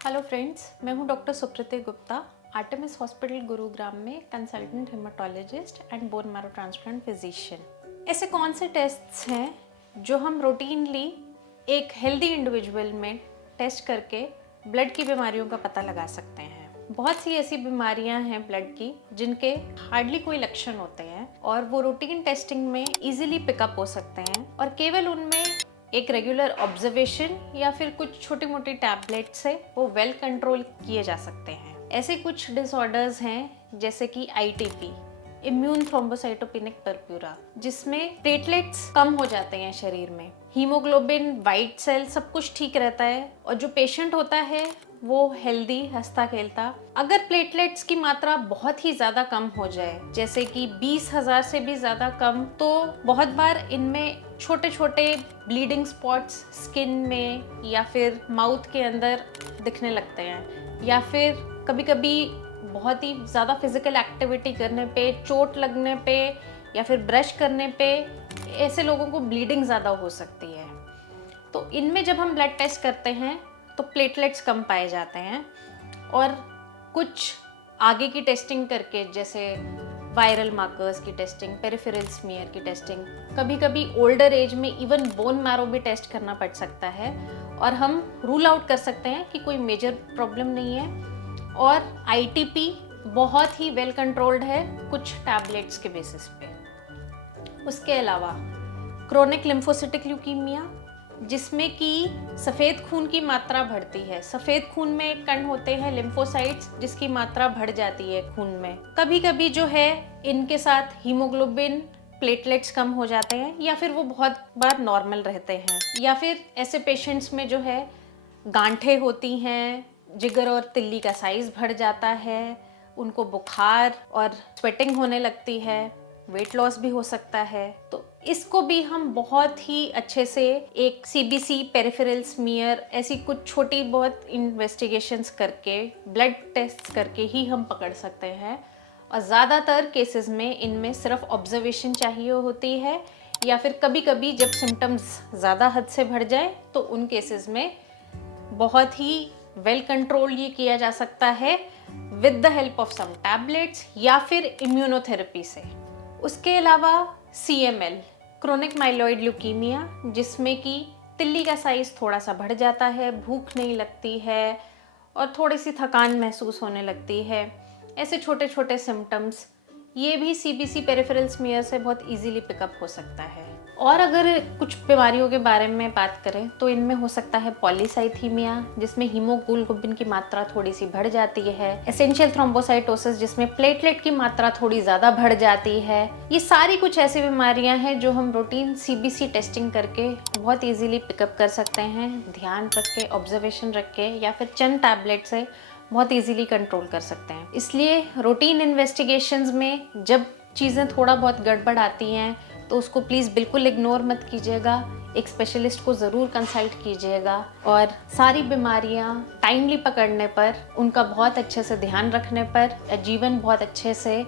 Hello friends, मैं हूं doctor Supriti Gupta, Artemis hospital Gurugram में consultant haematologist and bone marrow transplant physician. ऐसे कौन से टेस्ट्स हैं जो हम रूटीनली एक हेल्दी इंडिविजुअल में टेस्ट करके ब्लड की बीमारियों का पता लगा सकते हैं। बहुत सी ऐसी बीमारियां हैं ब्लड की जिनके हार्डली कोई लक्षण होते हैं और वो रूटीन टेस्टिंग में इजीली पिकअप हो सकते हैं और केवल उनमें एक रेगुलर ऑब्जर्वेशन या फिर कुछ छोटी मोटी टैबलेट से वो वेल कंट्रोल किए जा सकते हैं। ऐसे कुछ डिसऑर्डर्स हैं जैसे कि आईटीपी, इम्यून थ्रोम्बोसाइटोपेनिक परप्यूरा, जिसमें प्लेटलेट्स कम हो जाते हैं शरीर में, हीमोग्लोबिन, वाइट सेल सब कुछ ठीक रहता है और जो पेशेंट होता है वो हेल्दी, हंसता खेलता। अगर प्लेटलेट्स की मात्रा बहुत ही ज़्यादा कम हो जाए, जैसे कि 20,000 से भी ज़्यादा कम, तो बहुत बार इनमें छोटे छोटे ब्लीडिंग स्पॉट्स स्किन में या फिर माउथ के अंदर दिखने लगते हैं, या फिर कभी कभी बहुत ही ज़्यादा फिजिकल एक्टिविटी करने पे, चोट लगने पे या फिर ब्रश करने पे ऐसे लोगों को ब्लीडिंग ज़्यादा हो सकती है। तो इनमें जब हम ब्लड टेस्ट करते हैं तो प्लेटलेट्स कम पाए जाते हैं और कुछ आगे की टेस्टिंग करके, जैसे वायरल मार्कर्स की टेस्टिंग, पेरिफेरल स्मीयर की टेस्टिंग, कभी कभी ओल्डर एज में इवन बोन मैरो भी टेस्ट करना पड़ सकता है और हम रूल आउट कर सकते हैं कि कोई मेजर प्रॉब्लम नहीं है और आईटीपी बहुत ही वेल कंट्रोल्ड है कुछ टैबलेट्स के बेसिस पे। उसके अलावा क्रोनिक लिम्फोसिटिक ल्यूकीमिया, जिसमें कि सफ़ेद खून की मात्रा बढ़ती है। सफ़ेद खून में कण होते हैं लिम्फोसाइट्स, जिसकी मात्रा बढ़ जाती है खून में। कभी कभी जो है इनके साथ हीमोग्लोबिन, प्लेटलेट्स कम हो जाते हैं या फिर वो बहुत बार नॉर्मल रहते हैं, या फिर ऐसे पेशेंट्स में जो है गांठें होती हैं, जिगर और तिल्ली का साइज़ बढ़ जाता है, उनको बुखार और स्वेटिंग होने लगती है, वेट लॉस भी हो सकता है। तो इसको भी हम बहुत ही अच्छे से एक सीबीसी, पेरिफेरल स्मीयर, ऐसी कुछ छोटी बहुत इन्वेस्टिगेशंस करके, ब्लड टेस्ट करके ही हम पकड़ सकते हैं। और ज़्यादातर केसेस में इनमें सिर्फ ऑब्जर्वेशन चाहिए होती है, या फिर कभी कभी जब सिम्टम्स ज़्यादा हद से बढ़ जाए तो उन केसेस में बहुत ही वेल कंट्रोल ये किया जा सकता है with the help of some tablets या फिर इम्यूनोथेरेपी से। उसके अलावा CML, क्रोनिक माइलॉइड ल्यूकीमिया, जिसमें कि तिल्ली का साइज़ थोड़ा सा बढ़ जाता है, भूख नहीं लगती है और थोड़ी सी थकान महसूस होने लगती है। ऐसे छोटे छोटे सिम्टम्स ये भी CBC, पेरिफेरल स्मीयर से बहुत इजीली पिकअप हो सकता है। और अगर कुछ बीमारियों के बारे में बात करें तो इनमें हो सकता है पॉलीसाइथीमिया, जिसमें हीमोग्लोबिन की मात्रा थोड़ी सी बढ़ जाती है, एसेंशियल थ्रोम्बोसाइटोसिस, जिसमें प्लेटलेट की मात्रा थोड़ी ज़्यादा बढ़ जाती है। ये सारी कुछ ऐसी बीमारियां हैं जो हम रूटीन CBC टेस्टिंग करके बहुत ईजिली पिकअप कर सकते हैं, ध्यान रख के, ऑब्जर्वेशन रख के, या फिर चंद टैबलेट से बहुत इजीली कंट्रोल कर सकते हैं। इसलिए रूटीन इन्वेस्टिगेशंस में जब चीज़ें थोड़ा बहुत गड़बड़ आती हैं तो उसको प्लीज़ बिल्कुल इग्नोर मत कीजिएगा, एक स्पेशलिस्ट को ज़रूर कंसल्ट कीजिएगा और सारी बीमारियां टाइमली पकड़ने पर, उनका बहुत अच्छे से ध्यान रखने पर जीवन बहुत अच्छे से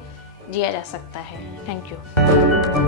जिया जा सकता है। Thank you.